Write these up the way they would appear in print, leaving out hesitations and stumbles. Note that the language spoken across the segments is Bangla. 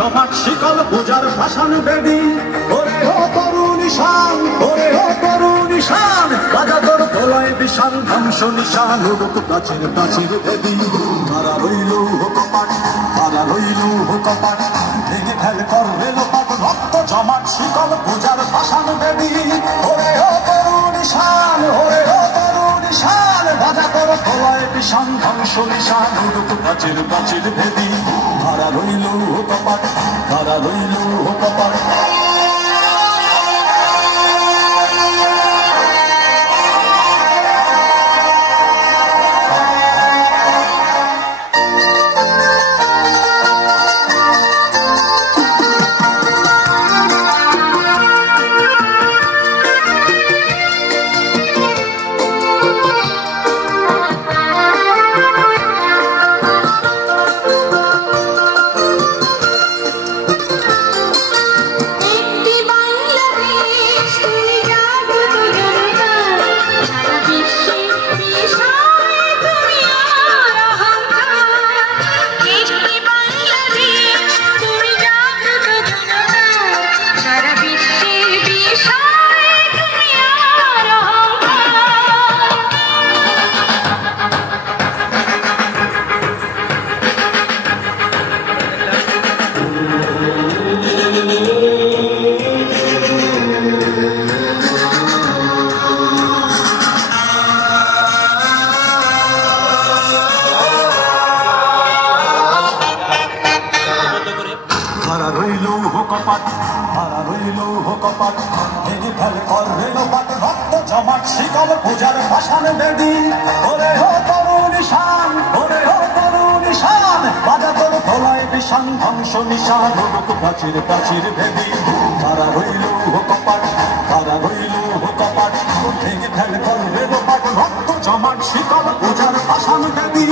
জমাট শিকল পূজার ভাষণ বেদি ওরে ও তরুণ শান ওরে ও তরুণ শান রাজা তোর প্রলয় বিশাল ধ্বংস নিশান উড়ুক প্রাচীর প্রাচীর বেদি তারা রইল কপাট তারা রইল কপাট ভেঙে ফেল করবে লোপাট রক্ত জমাট শিকল পূজার ভাষণ বেদি ওরে ও তরুণ শান ওরে ও তরুণ শান রাজা তোর প্রলয় বিশাল ধ্বংস নিশান উড়ুক প্রাচীর প্রাচীর বেদি তারা রইল কপাট তারা রইল কপাট শিকল পূজার ভাষণ বেদি ওরে ও তরুণ শান ওরে ও তরুণ শান বাজা তোর ভোলায় বিশান ধ্বংস নিশান উড়ুক প্রাচীর প্রাচীর ভেদি তারা রইল কপাট তারা রইল কপাট ভেঙে ফেল করবে লোপাট রক্ত জমাট শিকল পূজার পাষাণ দেবী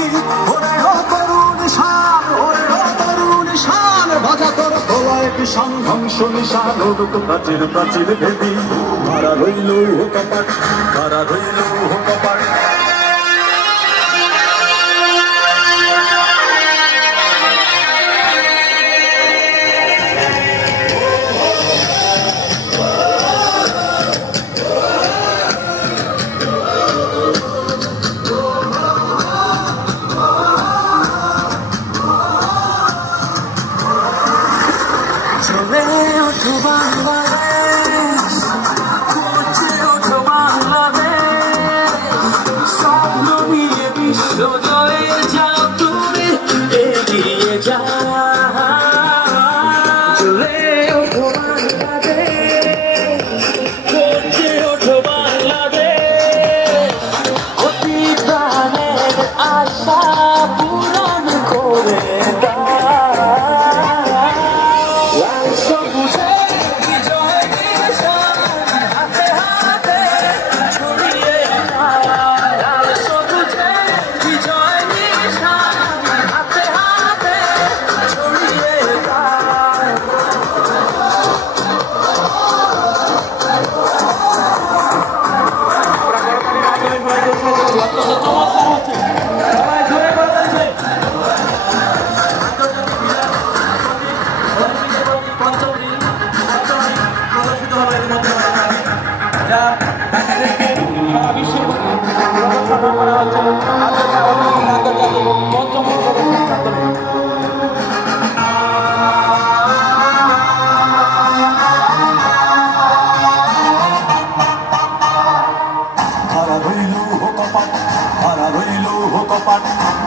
ওরে ও তরুণ শান ওরে ও তরুণ শান বাজা তোর দোলায় বিষাণ ধ্বংস নিশান উড়ুক প্রাচীর প্রাচীর দেবী কারা রইল কপাট কারা রইল কপাট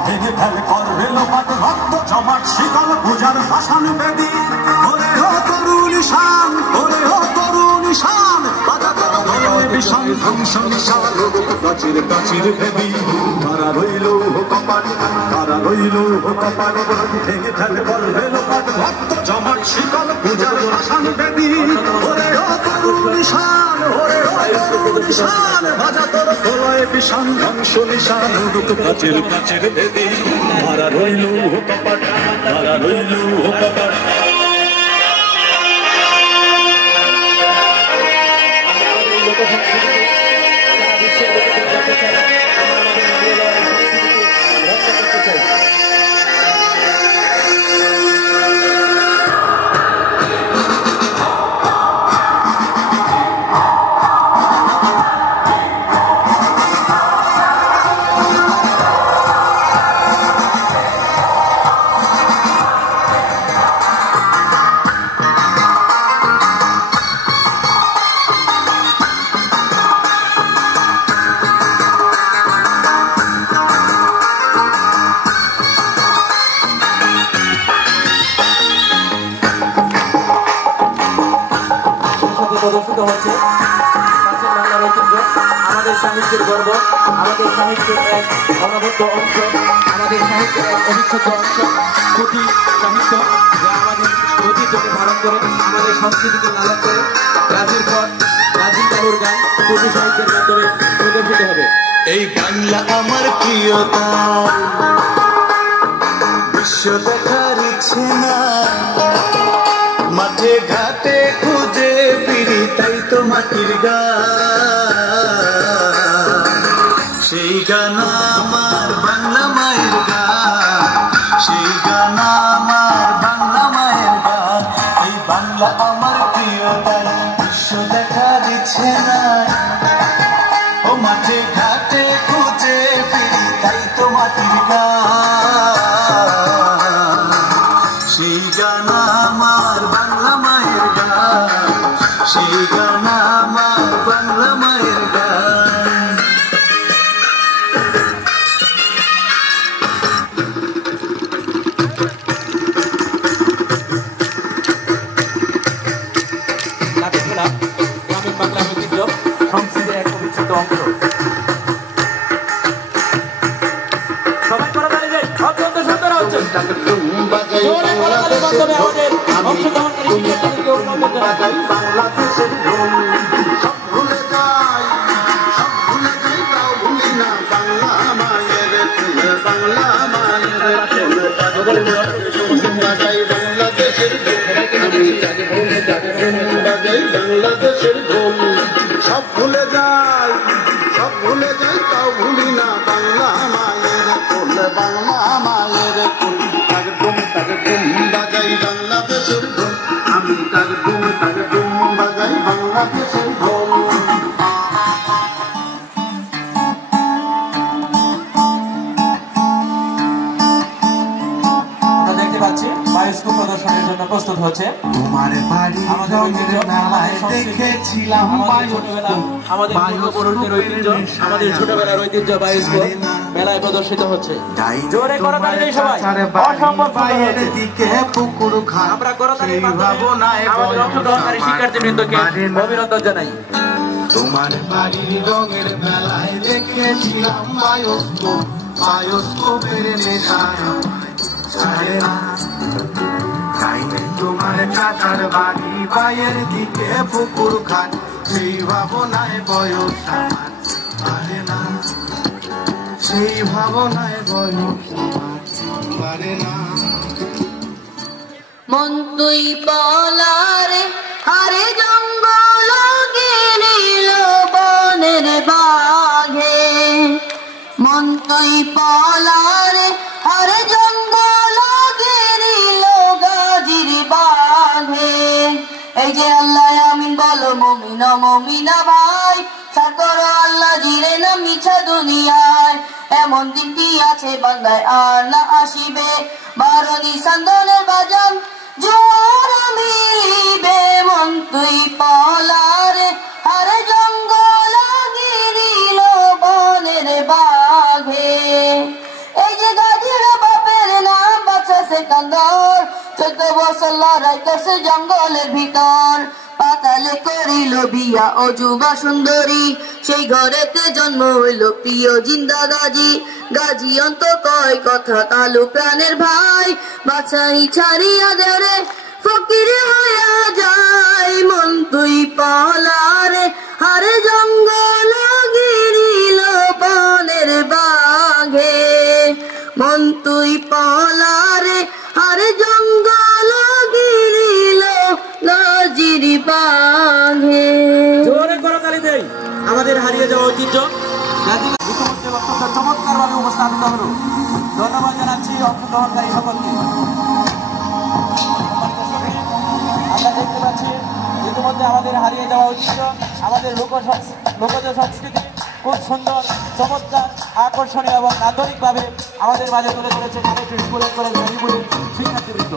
ভেঙে ফেলে করবে লোপাট রক্ত জমাট শিকল পূজার পাষাণ বেদী ওরে ও তরুণ শান ওরে ও তরুণ শান বাজা তোর দোলায় বিষাণ ধ্বংস নিশান উড়ুক প্রাচীর প্রাচীর দেবী কারা রইল কপাট কারা রইল কপাট ভেঙে ফেলে করবে লোপাট রক্ত জমাট শিকল পূজার পাষাণ বেদী ওরে ও তরুণ শান ওরে ও তরুণ শান বাজা তোর দোলায় বিষাণ ধ্বংস নিশান উড়ুক প্রাচীর প্রাচীর দেবী কারা রইল কপাট কারা রইল কপাট প্রদর্শিত হচ্ছে প্রাচীন বাংলার ঐতিহ্য, আমাদের সাহিত্যের গর্ব, আমাদের সাহিত্যের এক অনবদ্য অংশ, আমাদের সাহিত্যের এক অবিচ্ছেদ্য অংশ, পুঁথি সাহিত্য যা আমাদের ঐতিহ্যকে ধারণ করে, আমাদের সংস্কৃতিকে লালন করে। রাজির পর রাজি কালুর গান পুঁথি সাহিত্যের মাধ্যমে প্রদর্শিত হবে। এই বাংলা আমার প্রিয়তা বিশ্ব দেখার ইচ্ছে না, মাঠে ঘাটে খুঁজে ফিরি তাই তো মাটির গান, সেই গান আমার বাংলা মায়ের গান, সেই গান আমার বাংলা মায়ের গান। এই বাংলা আমার প্রিয়তা বিশ্ব দেখার ইচ্ছে না, ও মাঠে ঘাটে খুঁজে ফিরি তাই তো মাটির গান, সেই গান আমার বাংলা মায়ের গান, সেই গান আমার বাংলা মায়ের গান। গ্রামীণ বাংলার ঐতিহ্য, সংস্কৃতির এক অবিচ্ছেদ্য অংশ। সবাই করতালি দেয়, অত্যন্ত সুন্দর হচ্ছে। জোরে করতালির মাধ্যমে আমাদের অংশগ্রহণকারী শিক্ষার্থীদেরকে অভিনন্দন জানাই। বাংলাদেশের সকলের জন্য বাজাই বাংলাদেশের বাজাই বাংলাদেশের ঢোল সব ভুলে যাই তাও ভুলি না বাংলা মায়ের কোল বাংলা মায়ের কোল তাগদুম বাজাই বাংলাদেশের ঢোল আমি তাগদুম বাজাই বাংলাদেশের ঢোল বায়োস্কোপ প্রদর্শনের জন্য প্রস্তুত হচ্ছে। তোমার বাড়ি রঙের মেলায় দেখেছিলাম আমাদের পূর্বপুরুষদের ঐতিহ্য, আমাদের ছোটবেলার ঐতিহ্য বায়োস্কোপ মেলায় প্রদর্শিত হচ্ছে। জোরে করতালি সবাই, অসম্ভব ভাইয়ের দিকে পুকুর ঘাট আমরা করতালি ভাবনায় আমাদের অংশগ্রহণকারী শিক্ষার্থীবৃন্দকে অভিনন্দন জানাই। তোমার বাড়ির রঙের মেলায় দেখেছিলাম বায়োস্কোপের নেশায় ছাড়ে না তোমার চাচার বাড়ি বাইয়ের দিকে পুকুর ঘাট সেই ভাবনায় বয়স আমার পারে না সেই ভাবনায় বয়স পারে না মন তুই পলারে আরে জঙ্গল গিরিল বনের বাঘে মন তুই পলারে আরে জঙ্গল গিরিল গাজির বাঘে এই যে আল্লাহ আমিন বলো মমিনা ভাই সাকর আল্লাহ জিরে না মিছা দুনিয়ায় এমন দিন কি আছে বাংলায় আর না আসিবে 12 নিশান দলের বাজান জোয়ার মিলিবে মন তুই পলারে আরে জঙ্গল গিরিল বনের বাঘে এই যে গাজীর বাপের নাম বাচ্চা সেকান্দর 14 বছর লড়াই করছে জঙ্গলের ভিতর পাতালে করিল বিয়া ও যুবা সুন্দরী সেই ঘরেতে জন্ম হইল প্রিয় জিন্দা গাজী অন্ত কয় কথা কালু প্রাণের ভাই বাছাই ছাড়িয়া দেরে ফকিরে হইয়া যায় মন তুই পলারে হারে জঙ্গল গিরিল বনের বাঘে মন তুই পলারে হারে জঙ্গল গিরিল গাজীর বাঘে। জোরে করতালি দেই আমাদের হারিয়ে যাওয়া ঐতিহ্য ইতিমধ্যে অত্যন্ত চমৎকার ভাবে উপস্থাপিত হলো। ধন্যবাদ জানাচ্ছি অংশগ্রহণকারী সকলকে। আমরা দেখতে পাচ্ছি ইতিমধ্যে আমাদের হারিয়ে যাওয়া ঐতিহ্য, আমাদের লোকজ সংস্কৃতি খুব সুন্দর, চমৎকার, আকর্ষণীয় এবং নান্দনিকভাবে আমাদের মাঝে তুলে ধরেছে কালেক্টর স্কুল অ্যান্ড কলেজ গাজীপুরের শিক্ষার্থীবৃন্দ।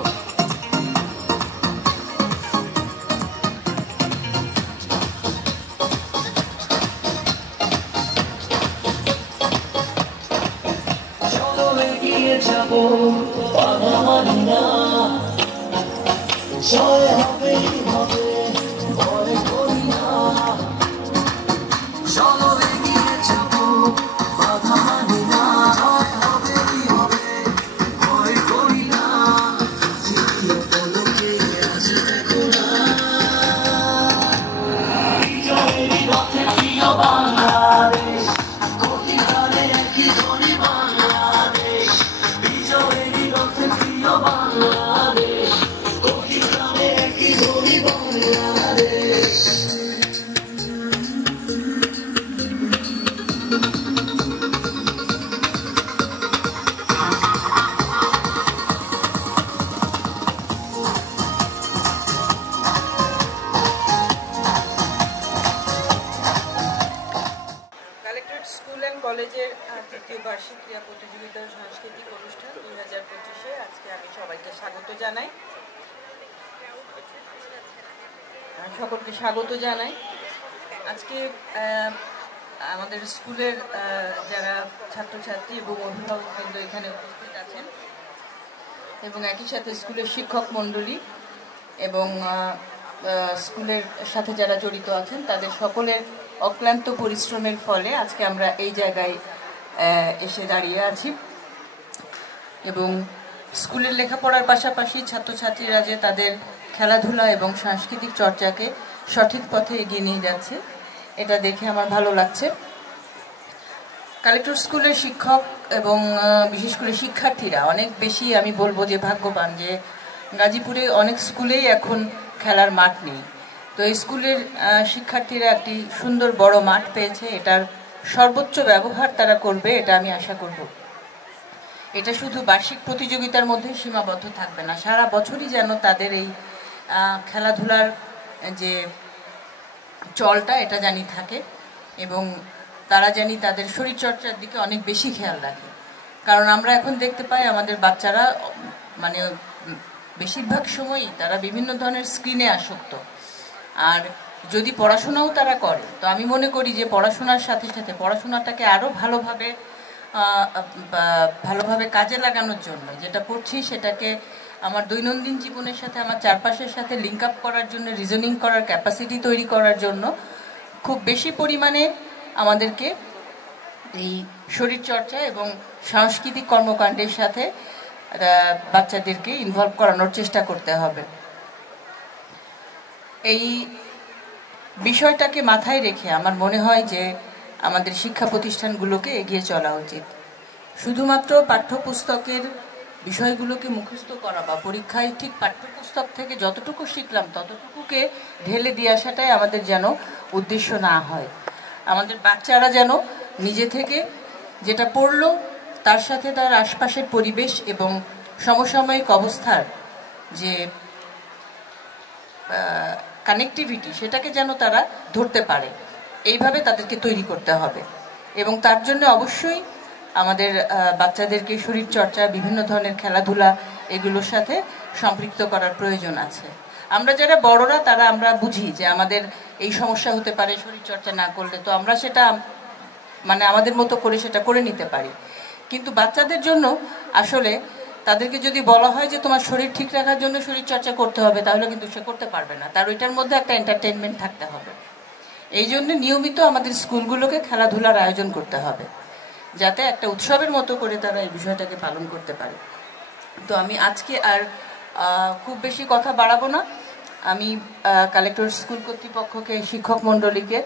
কলেজের তৃতীয় বার্ষিক ক্রীড়া প্রতিযোগিতার সাংস্কৃতিক অনুষ্ঠান 2025-এ আজকে আমি সবাইকে স্বাগত জানাই, সকলকে স্বাগত জানাই। আজকে আমাদের স্কুলের যারা ছাত্রছাত্রী এবং অভিভাবকবৃন্দ এখানে উপস্থিত আছেন এবং একই সাথে স্কুলের শিক্ষক মণ্ডলী এবং স্কুলের সাথে যারা জড়িত আছেন তাদের সকলের অক্লান্ত পরিশ্রমের ফলে আজকে আমরা এই জায়গায় এসে দাঁড়িয়ে আছি এবং স্কুলের লেখাপড়ার পাশাপাশি ছাত্রছাত্রীরা যে তাদের খেলাধুলা এবং সাংস্কৃতিক চর্চাকে সঠিক পথে এগিয়ে নিয়ে যাচ্ছে এটা দেখে আমার ভালো লাগছে। কালেক্টর স্কুলের শিক্ষক এবং বিশেষ করে শিক্ষার্থীরা অনেক বেশি, আমি বলবো যে ভাগ্যবান, যে গাজীপুরে অনেক স্কুলেই এখন খেলার মাঠ নেই। তো এই স্কুলের শিক্ষার্থীরা একটি সুন্দর বড় মাঠ পেয়েছে, এটার সর্বোচ্চ ব্যবহার তারা করবে, এটা আমি আশা করব। এটা শুধু বার্ষিক প্রতিযোগিতার মধ্যে সীমাবদ্ধ থাকবে না, সারা বছরই যেন তাদের এই খেলাধুলার যে চলটা এটা জানি থাকে, এবং তারা জানি তাদের শরীরচর্চার দিকে অনেক বেশি খেয়াল রাখে। কারণ আমরা এখন দেখতে পাই আমাদের বাচ্চারা মানে বেশিরভাগ সময়ই তারা বিভিন্ন ধরনের স্ক্রিনে আসক্ত। আর যদি পড়াশোনাও তারা করে, তো আমি মনে করি যে পড়াশোনার সাথে সাথে পড়াশোনাটাকে আরও ভালোভাবে কাজে লাগানোর জন্য, যেটা পড়ছি সেটাকে আমার দৈনন্দিন জীবনের সাথে, আমার চারপাশের সাথে লিঙ্ক আপ করার জন্য, রিজনিং করার ক্যাপাসিটি তৈরি করার জন্য খুব বেশি পরিমাণে আমাদেরকে এই শরীরচর্চা এবং সাংস্কৃতিক কর্মকাণ্ডের সাথে বাচ্চাদেরকে ইনভলভ করানোর চেষ্টা করতে হবে। এই বিষয়টাকে মাথায় রেখে আমার মনে হয় যে আমাদের শিক্ষা প্রতিষ্ঠানগুলোকে এগিয়ে চলা উচিত। শুধুমাত্র পাঠ্যপুস্তকের বিষয়গুলোকে মুখস্থ করা বা পরীক্ষায় ঠিক পাঠ্যপুস্তক থেকে যতটুকু শিখলাম ততটুকুকে ঢেলে দিয়ে আসাটাই আমাদের যেন উদ্দেশ্য না হয়। আমাদের বাচ্চারা যেন নিজে থেকে যেটা পড়লো তার সাথে তার আশপাশের পরিবেশ এবং সমসাময়িক অবস্থার যে কানেক্টিভিটি, সেটাকে যেন তারা ধরতে পারে, এইভাবে তাদেরকে তৈরি করতে হবে। এবং তার জন্য অবশ্যই আমাদের বাচ্চাদেরকে শরীরচর্চা, বিভিন্ন ধরনের খেলাধুলা এগুলোর সাথে সম্পৃক্ত করার প্রয়োজন আছে। আমরা যারা বড়রা তারা আমরা বুঝি যে আমাদের এই সমস্যা হতে পারে শরীরচর্চা না করলে, তো আমরা সেটা মানে আমাদের মতো করে সেটা করে নিতে পারি। কিন্তু বাচ্চাদের জন্য আসলে তাদেরকে যদি বলা হয় যে তোমার শরীর ঠিক রাখার জন্য শরীরচর্চা করতে হবে, তাহলে কিন্তু সে করতে পারবে না, তার ওইটার মধ্যে একটা এন্টারটেনমেন্ট থাকতে হবে। এই জন্য নিয়মিত আমাদের স্কুলগুলোকে খেলাধুলার আয়োজন করতে হবে, যাতে একটা উৎসবের মতো করে তারা এই বিষয়টাকে পালন করতে পারে। তো আমি আজকে আর খুব বেশি কথা বাড়াবো না। আমি কালেক্টর স্কুল কর্তৃপক্ষকে, শিক্ষক মণ্ডলীকে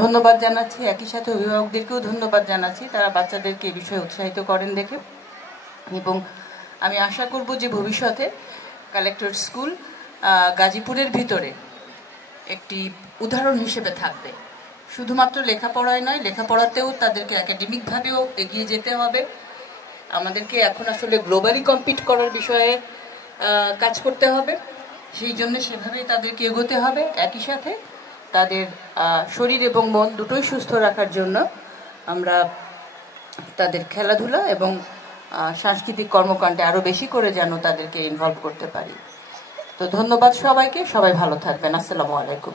ধন্যবাদ জানাচ্ছি, একই সাথে অভিভাবকদেরকেও ধন্যবাদ জানাচ্ছি, তারা বাচ্চাদেরকে এই বিষয়ে উৎসাহিত করেন দেখে। এবং আমি আশা করব যে ভবিষ্যতে কালেক্টর স্কুল গাজীপুরের ভিতরে একটি উদাহরণ হিসেবে থাকবে। শুধুমাত্র লেখাপড়ায় নয়, লেখাপড়াতেও তাদেরকে একাডেমিকভাবেও এগিয়ে যেতে হবে। আমাদেরকে এখন আসলে গ্লোবালি কম্পিট করার বিষয়ে কাজ করতে হবে, সেই জন্য সেভাবেই তাদেরকে এগোতে হবে। একই সাথে তাদের শরীর এবং মন দুটোই সুস্থ রাখার জন্য আমরা তাদের খেলাধুলা এবং সাংস্কৃতিক কর্মকাণ্ডে আরও বেশি করে যেন তাদেরকে ইনভলভ করতে পারি। তো ধন্যবাদ সবাইকে, সবাই ভালো থাকবেন। আসসালামু আলাইকুম।